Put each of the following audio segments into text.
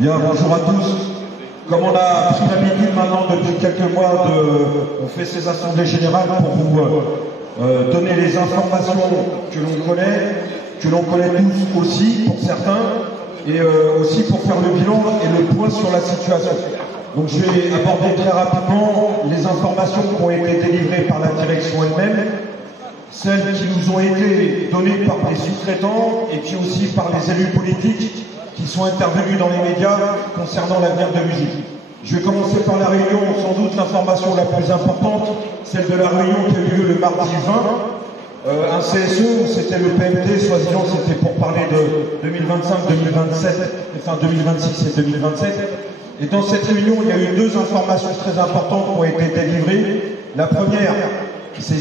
Bien, bonjour à tous. Comme on a pris l'habitude maintenant depuis quelques mois on fait ces assemblées générales pour vous donner les informations que l'on connaît tous aussi pour certains, et aussi pour faire le bilan et le point sur la situation. Donc je vais aborder très rapidement les informations qui ont été délivrées par la direction elle-même, celles qui nous ont été données par les sous-traitants et puis aussi par les élus politiques qui sont intervenus dans les médias concernant l'avenir de l'usine. Je vais commencer par la réunion, sans doute l'information la plus importante, celle de la réunion qui a eu lieu le mardi 20. Un CSE, c'était le PMT, soi-disant c'était pour parler de 2025, 2027, enfin 2026 et 2027. Et dans cette réunion, il y a eu deux informations très importantes qui ont été délivrées. La première, c'est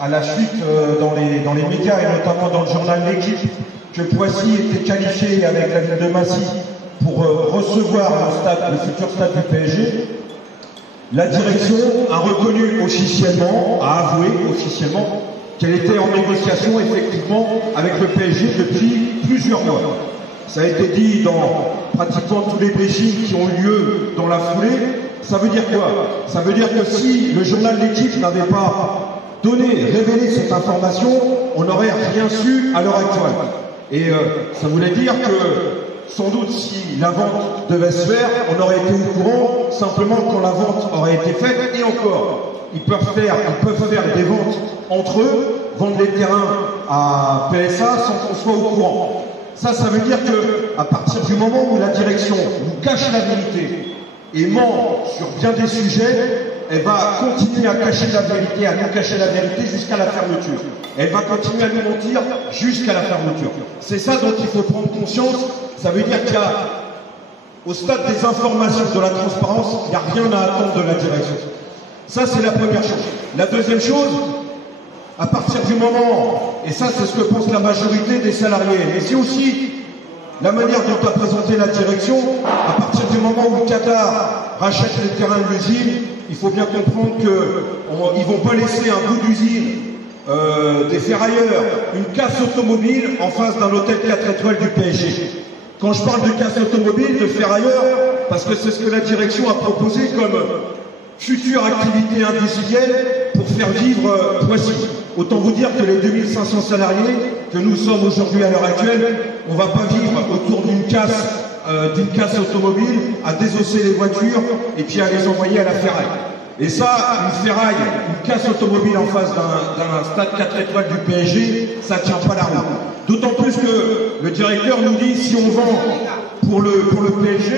à la suite dans les médias et notamment dans le journal L'Équipe, que Poissy était qualifié avec la ville de Massy pour recevoir le futur stade du PSG. La direction a reconnu officiellement, a avoué officiellement, qu'elle était en négociation effectivement avec le PSG depuis plusieurs mois. Ça a été dit dans pratiquement tous les briefings qui ont eu lieu dans la foulée. Ça veut dire quoi? Ça veut dire que si le journal L'Équipe n'avait pas révélé cette information, on n'aurait rien su à l'heure actuelle. Et ça voulait dire que, sans doute, si la vente devait se faire, on aurait été au courant simplement quand la vente aurait été faite. Et encore, ils peuvent faire des ventes entre eux, vendre les terrains à PSA sans qu'on soit au courant. Ça veut dire que, à partir du moment où la direction nous cache la vérité et ment sur bien des sujets, elle va continuer à cacher la vérité, à nous cacher la vérité jusqu'à la fermeture. Elle va continuer à nous mentir jusqu'à la fermeture. C'est ça dont il faut prendre conscience. Ça veut dire qu'il y a, au stade des informations, de la transparence, il n'y a rien à attendre de la direction. Ça, c'est la première chose. La deuxième chose, à partir du moment, et ça, c'est ce que pense la majorité des salariés, mais c'est aussi la manière dont a présenté la direction, à partir du moment où le Qatar rachète les terrains de l'usine, il faut bien comprendre qu'ils ne vont pas laisser un bout d'usine des ferrailleurs, une casse automobile en face d'un hôtel 4 étoiles du PSG. Quand je parle de casse automobile, de ferrailleurs, parce que c'est ce que la direction a proposé comme future activité industrielle pour faire vivre Poissy. Autant vous dire que les 2500 salariés que nous sommes aujourd'hui à l'heure actuelle, on ne va pas vivre autour d'une casse automobile, à désosser les voitures et puis à les envoyer à la ferraille. Et ça, une ferraille, une casse automobile en face d'un stade 4 étoiles du PSG, ça ne tient pas la route. D'autant plus que le directeur nous dit, si on vend pour le PSG,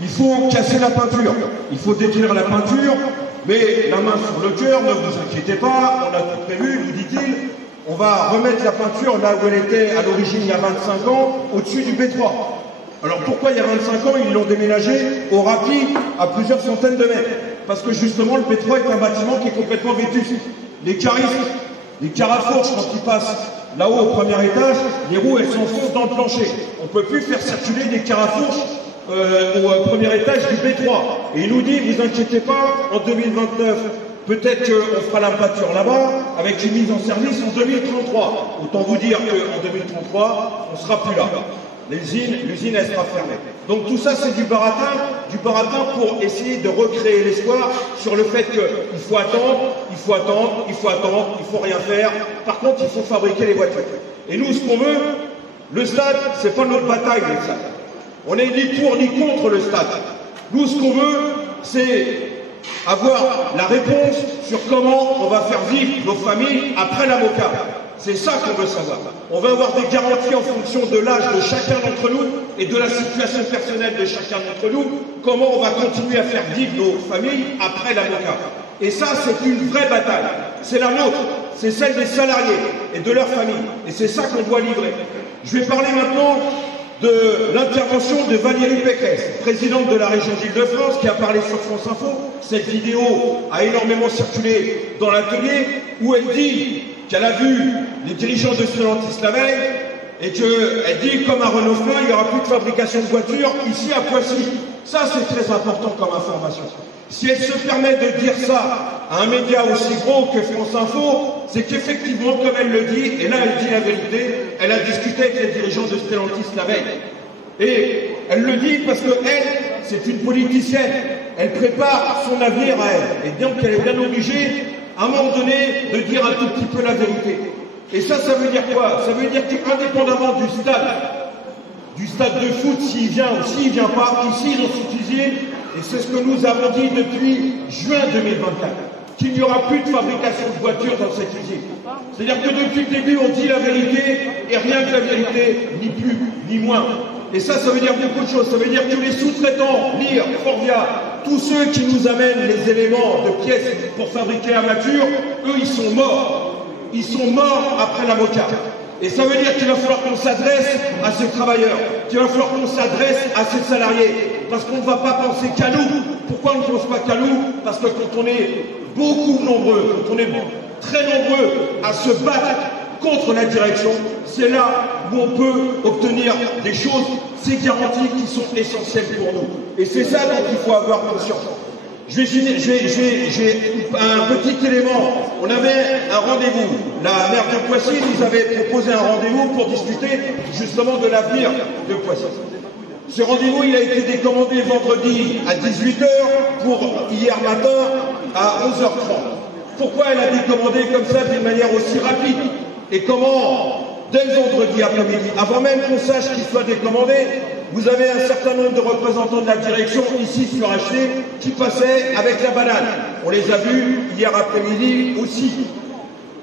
il faut casser la peinture, il faut détruire la peinture, mais la main sur le cœur, ne vous inquiétez pas, on a tout prévu, nous dit-il, on va remettre la peinture là où elle était à l'origine il y a 25 ans, au-dessus du B3. Alors pourquoi il y a 25 ans, ils l'ont déménagé au Rapi à plusieurs centaines de mètres? Parce que justement, le B3 est un bâtiment qui est complètement vétuste. Les caristes, les carafourches, quand ils passent là-haut au premier étage, les roues, elles s'enfoncent dans le plancher. On ne peut plus faire circuler des carafourches au premier étage du B3. Et il nous dit, vous inquiétez pas, en 2029, peut-être qu'on fera la peinture là-bas, avec une mise en service en 2033. Autant vous dire qu'en 2033, on ne sera plus là. L'usine, elle sera fermée. Donc tout ça, c'est du baratin pour essayer de recréer l'espoir sur le fait qu'il faut attendre, il faut rien faire. Par contre, il faut fabriquer les voitures. Et nous, ce qu'on veut, le stade, c'est pas notre bataille, le stade. On n'est ni pour ni contre le stade. Nous, ce qu'on veut, c'est avoir la réponse sur comment on va faire vivre nos familles après la MOCA. C'est ça qu'on veut savoir. On veut avoir des garanties en fonction de l'âge de chacun d'entre nous et de la situation personnelle de chacun d'entre nous, comment on va continuer à faire vivre nos familles après la MOCA. Et ça, c'est une vraie bataille. C'est la nôtre, c'est celle des salariés et de leurs familles. Et c'est ça qu'on doit livrer. Je vais parler maintenant de l'intervention de Valérie Pécresse, présidente de la région d'Île-de-France, qui a parlé sur France Info. Cette vidéo a énormément circulé dans l'atelier, où elle dit qu'elle a vu les dirigeants de Stellantis la veille, et qu'elle dit, comme à Renault-Flain, il n'y aura plus de fabrication de voitures ici à Poissy. Ça, c'est très important comme information. Si elle se permet de dire ça à un média aussi gros que France Info, c'est qu'effectivement, comme elle le dit, et là elle dit la vérité, elle a discuté avec les dirigeants de Stellantis la veille. Et elle le dit parce qu'elle, c'est une politicienne. Elle prépare son avenir à elle. Et donc, elle est bien obligée, à un moment donné, de dire un tout petit peu la vérité. Et ça veut dire quoi? Ça veut dire qu'indépendamment du stade de foot, s'il vient ou s'il ne vient pas, ici, dans cette usine, et c'est ce que nous avons dit depuis juin 2024, qu'il n'y aura plus de fabrication de voitures dans cette usine. C'est-à-dire que depuis le début, on dit la vérité, et rien que la vérité, ni plus, ni moins. Et ça veut dire beaucoup de choses. Ça veut dire que les sous-traitants, Lear, Forvia, tous ceux qui nous amènent les éléments de pièces pour fabriquer la voiture, eux, ils sont morts. Ils sont morts après la moca. Et ça veut dire qu'il va falloir qu'on s'adresse à ces travailleurs, qu'il va falloir qu'on s'adresse à ces salariés, parce qu'on ne va pas penser qu'à nous. Pourquoi on ne pense pas qu'à nous? Parce que quand on est beaucoup nombreux, quand on est très nombreux à se battre contre la direction, c'est là où on peut obtenir des choses, ces garanties qui sont essentielles pour nous. Et c'est ça dont il faut avoir conscience. J'ai un petit élément. On avait un rendez-vous. La maire de Poissy nous avait proposé un rendez-vous pour discuter justement de l'avenir de Poissy. Ce rendez-vous, il a été décommandé vendredi à 18 h pour hier matin à 11 h 30. Pourquoi elle a décommandé comme ça d'une manière aussi rapide? Et comment, dès le vendredi après-midi, avant même qu'on sache qu'il soit décommandé, vous avez un certain nombre de représentants de la direction ici sur HT qui passaient avec la banane. On les a vus hier après-midi aussi.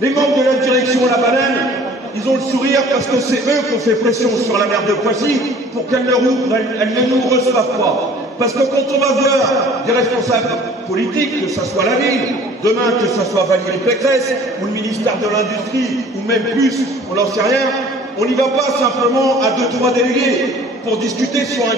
Les membres de la direction La Banane, ils ont le sourire parce que c'est eux qui ont fait pression sur la maire de Poissy pour qu'elle ne nous reçoive pas. Parce que quand on va voir des responsables politiques, que ce soit la ville, demain que ce soit Valérie Pécresse, ou le ministère de l'Industrie, ou même plus, on n'en sait rien, on n'y va pas simplement à 2-3 délégués pour discuter sur un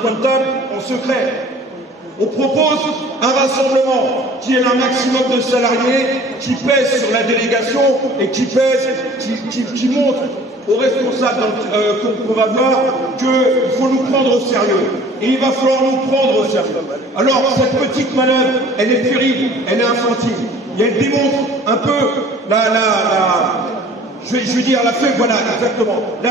coin de table en secret. On propose un rassemblement qui est un maximum de salariés, qui pèse sur la délégation et qui montre aux responsables qu'on va voir qu'il faut nous prendre au sérieux. Et il va falloir nous prendre au sérieux. Alors, cette petite manœuvre, elle est terrible, elle est infantile. Et elle démontre un peu je veux dire, la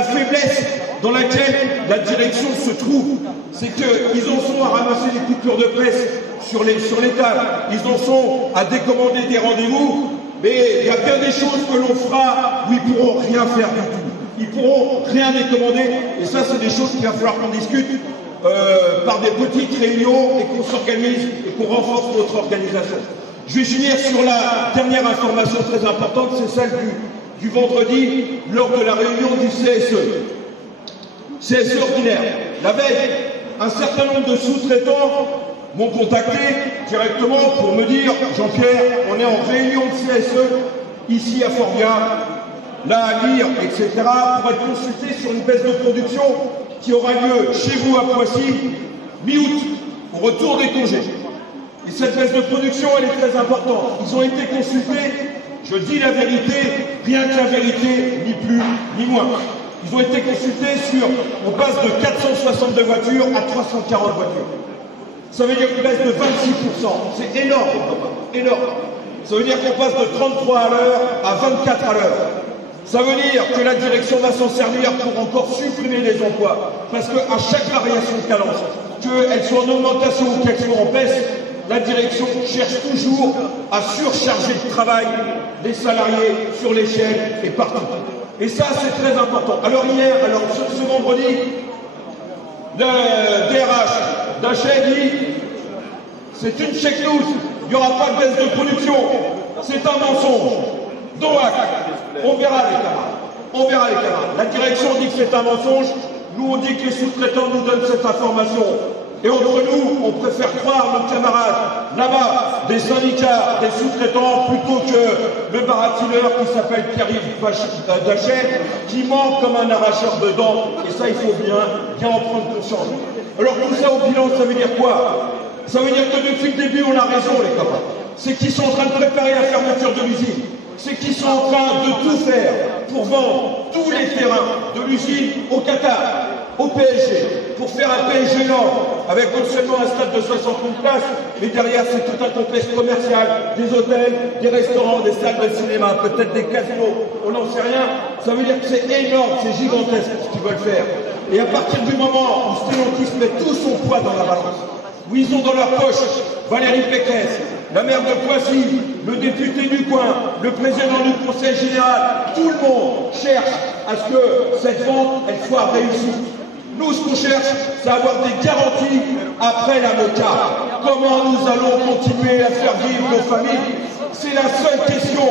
faiblesse dans laquelle la direction se trouve. C'est qu'ils en sont à ramasser des coupures de presse sur les tables, ils en sont à décommander des rendez-vous, mais il y a bien des choses que l'on fera où ils ne pourront rien faire du tout. Ils ne pourront rien décommander, et ça, c'est des choses qu'il va falloir qu'on discute par des petites réunions et qu'on s'organise et qu'on renforce notre organisation. Je vais finir sur la dernière information très importante, c'est celle du vendredi lors de la réunion du CSE ordinaire. La veille, un certain nombre de sous-traitants m'ont contacté directement pour me dire « Jean-Pierre, on est en réunion de CSE ici à Forvia, là à Lear, etc. pour être consulté sur une baisse de production qui aura lieu chez vous à Poissy, mi-août, au retour des congés. Et cette baisse de production, elle est très importante. Ils ont été consultés, je dis la vérité, rien que la vérité, ni plus ni moins. Ils ont été consultés sur, on passe de 462 voitures à 340 voitures. Ça veut dire une baisse de 26%. C'est énorme, énorme. Ça veut dire qu'on passe de 33 à l'heure à 24 à l'heure. Ça veut dire que la direction va s'en servir pour encore supprimer les emplois. Parce qu'à chaque variation de cadence, qu'elle soit en augmentation ou qu'elle soit en baisse, la direction cherche toujours à surcharger de travail les salariés sur l'échelle et partout. Et ça, c'est très important. Alors ce vendredi, le DRH d'Hachet dit c'est une check news, il n'y aura pas de baisse de production, c'est un mensonge. Donc, on verra les camarades. On verra les camarades. La direction dit que c'est un mensonge, nous on dit que les sous-traitants nous donnent cette information. Et entre nous, on préfère croire nos camarades là-bas, des syndicats, des sous-traitants, plutôt que le baratineur qui s'appelle Pierre-Yves Dachet, qui manque comme un arracheur de dents. Et ça, il faut bien en prendre conscience. Alors tout ça au bilan, ça veut dire quoi? Ça veut dire que depuis le début, on a raison, les copains. C'est qu'ils sont en train de préparer la fermeture de l'usine. C'est qu'ils sont en train de tout faire pour vendre tous les terrains de l'usine au Qatar. au PSG, pour faire un PSG Nord, avec non seulement un stade de 60 000 places, mais derrière c'est tout un complexe commercial, des hôtels, des restaurants, des salles de cinéma, peut-être des casinos, on n'en sait rien. Ça veut dire que c'est énorme, c'est gigantesque ce qu'ils veulent faire. Et à partir du moment où Stellantis met tout son poids dans la balance, où ils ont dans leur poche Valérie Pécresse, la maire de Poissy, le député du coin, le président du conseil général, tout le monde cherche à ce que cette vente elle soit réussie. Nous, ce qu'on cherche, c'est avoir des garanties après la MOCA. Comment nous allons continuer à faire vivre nos familles? C'est la seule question.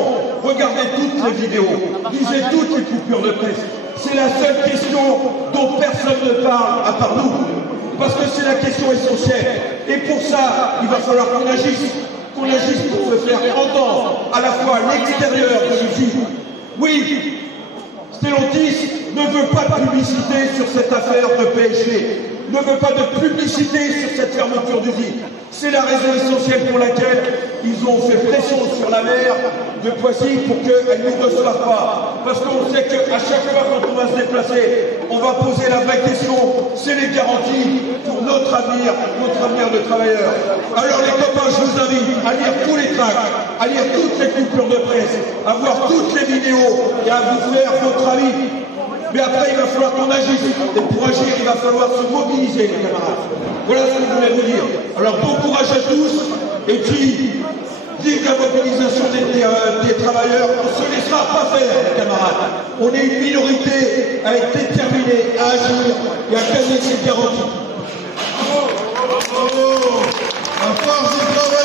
Regardez toutes les vidéos, lisez toutes les coupures de presse. C'est la seule question dont personne ne parle à part nous. Parce que c'est la question essentielle. Et pour ça, il va falloir qu'on agisse pour se faire entendre à la fois à l'extérieur de l'usine. Oui, Stellantis ne veut pas de publicité sur cette affaire de PSG, ne veut pas de publicité sur cette fermeture d'usine. C'est la raison essentielle pour laquelle ils ont fait pression sur la maire de Poissy pour qu'elle ne nous reçoive pas. Parce qu'on sait qu'à chaque fois quand on va se déplacer, on va poser la vraie question, c'est les garanties pour notre avenir de travailleurs. Alors les copains, je vous invite à lire tous les tracts, à lire toutes les coupures de presse, à voir toutes les vidéos et à vous faire votre avis. Mais après, il va falloir qu'on agisse. Et pour agir, il va falloir se mobiliser, les camarades. Voilà ce que je voulais vous dire. Alors, bon courage à tous. Et puis, vive la mobilisation des travailleurs. On ne se laissera pas faire, les camarades. On est une minorité à être déterminée, à agir et à gagner ces garanties. La force du travail.